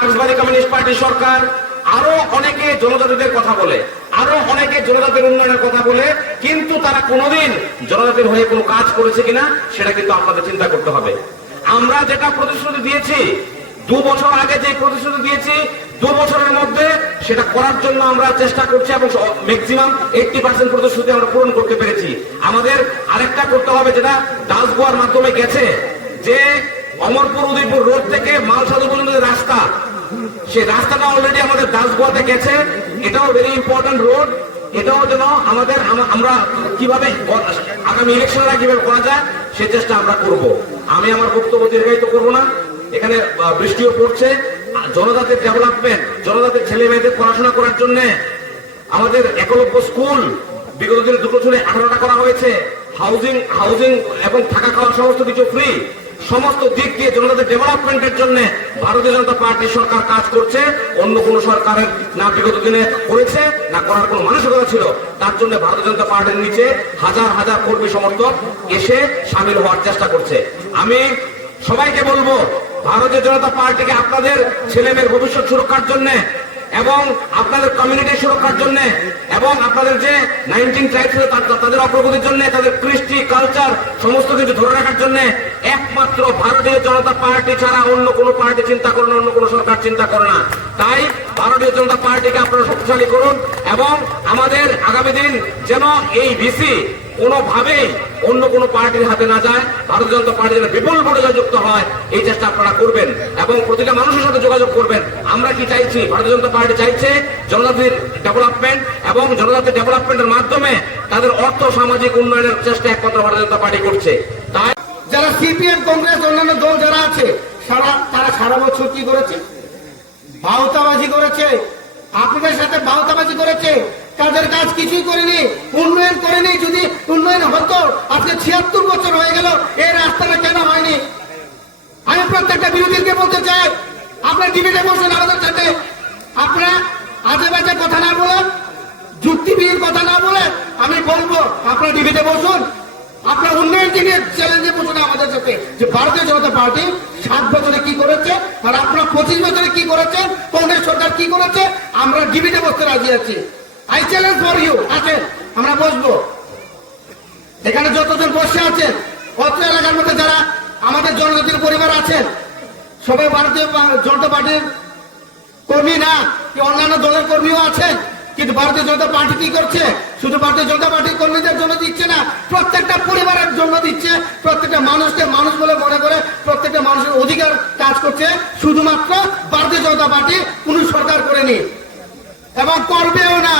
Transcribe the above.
মার্ক্সবাদী communist party সরকার আরও অনেকে জনজাতিদের কথা বলে, আরও অনেকে জনজাতির উন্নয়নের কথা বলে, কিন্তু তারা কোনোদিন জনজাতির হয়ে কোনো কাজ করেছে কিনা সেটা কিন্তু আপনাদের চিন্তা করতে হবে। আমরা যেটা প্রতিশ্রুতি দিয়েছি, দু বছর আগে যে প্রতিশ্রুতি দিয়েছি, দু বছরের মধ্যে সেটা করার জন্য আমরা চেষ্টা করছি এবং ম্যাক্সিমাম এইটটি পার্সেন্ট প্রতিশ্রুতি আমরা পূরণ করতে পেরেছি। আমাদের আরেকটা করতে হবে যেটা ডাসগোয়ার মাধ্যমে গেছে, যে অমরপুর উদয়পুর রোড থেকে মালসাদু পর্যন্ত রাস্তা সেই রাস্তাটা অলরেডি আমাদের দাসগোয়াতে গেছে। এটাও ভেরি ইম্পর্টেন্ট রোড এটাও যেন আমাদের আমরা কীভাবে আগামী ইলেকশনরা কীভাবে করা যায়, সে চেষ্টা আমরা করব। আমি আমার বক্তব্য দীর্ঘায়িত করব না। এখানে বৃষ্টিও পড়ছে। জনজাতির ডেভেলপমেন্ট জনজাতির ছেলে মেয়েদের পড়াশোনা করার জন্য আমাদের একলব্য স্কুল বিগত দিনে দুটো ছুটে আঠারোটা করা হয়েছে। হাউজিং হাউজিং এবং থাকা খাওয়া সমস্ত কিছু ফ্রি সমস্ত দিক দিয়ে জনতাদের ডেভেলপমেন্টের জন্য ভারতীয় জনতা পার্টি সরকার কাজ করছে। অন্য কোন সরকারের না বিগত দিনে করেছে না করার কোনো মানসিকতা ছিল। তার জন্য ভারতীয় জনতা পার্টির নিচে হাজার হাজার কর্মী সমর্থক এসে সামিল হওয়ার চেষ্টা করছে। আমি সবাইকে বলব, ভারতীয় জনতা পার্টিকে আপনাদের ছেলে মেয়ের ভবিষ্যৎ সুরক্ষার জন্য এবং আপনাদের কমিউনিটি সুরক্ষার জন্য এবং আপনাদের যে নাইনটিন ট্রাইবস তাদের অগ্রগতির জন্য, তাদের কৃষ্টি কালচার সমস্ত কিছু ধরে রাখার জন্য একমাত্র ভারতীয় জনতা পার্টি ছাড়া অন্য কোনো পার্টি চিন্তা করে না, অন্য কোনো সরকার চিন্তা করে না। তাই ভারতীয় জনতা পার্টিকে আপনারা শক্তিশালী করুন এবং আমাদের আগামী দিন যেন এই ভিসি কোনোভাবেই অন্য কোনো পার্টির হাতে না যায়, ভারতীয় জনতা পার্টি যেন বিপুল ভোটে যুক্ত হয়, এই চেষ্টা আপনারা করবেন। এবং প্রতিটা মানুষের সাথে যোগাযোগ করবেন। আমরা কি চাইছি? ভারতীয় জনতা পার্টি চাইছে জনজাতির ডেভেলপমেন্ট এবং জনজাতির ডেভেলপমেন্টের মাধ্যমে তাদের অর্থ, সামাজিক উন্নয়নের চেষ্টা একমাত্র ভারতীয় জনতা পার্টি করছে। তাই যারা সিপিএম, কংগ্রেস, অন্যান্য দল যারা আছে, সারা তারা সারা বছর কি করেছে? বাউতাবাজি করেছে। আপনাদের সাথে বাউতাবাজি করেছে। তাদের কাজ কিছুই করেনি, উন্নয়ন করেনি যদি উন্নয়ন হতো আজকে ছিয়াত্তর বছর হয়ে গেল, এই রাস্তাটা কেন হয়নি? আমি প্রত্যেকটা বিরোধীকে বলতে চাই, আপনার ডিবেটে বসুন আমাদের সাথে। আপনারা আজে বাজে কথা না বলে, যুক্তিবিহীন কথা না বলে আমি বলব, আপনার ডিবেটে বসুন। আপনার উন্নয়ন নিয়ে চ্যালেঞ্জে বসুন আমাদের সাথে। যে ভারতীয় জনতা পার্টি সাত বছরে কি করেছে, আর আপনার পঁচিশ বছরে কি করেছেন কংগ্রেস সরকার কি করেছে, আমরা ডিবেটে বসতে রাজি আছি। আই চ্যালেঞ্জ ফর ইউ আছেন আমরা বসবো এখানে যতজন বসে আছেন? অত্র এলাকার মধ্যে যারা আমাদের জনজাতির পরিবার আছেন, সবাই ভারতীয় জনতা পার্টির কর্মী না, কি অন্যান্য দলের কর্মীও আছেন? কিন্তু ভারতীয় জনতা পার্টি কি করছে? শুধু ভারতীয় জনতা পার্টির কর্মীদের জন্য দিচ্ছে না, প্রত্যেকটা পরিবারের জন্য দিচ্ছে। প্রত্যেকটা মানুষকে মানুষ বলে মনে করে প্রত্যেকটা মানুষের অধিকার কাজ করছে। শুধুমাত্র ভারতীয় জনতা পার্টি কোন সরকার করেনি। এবং করবেও না।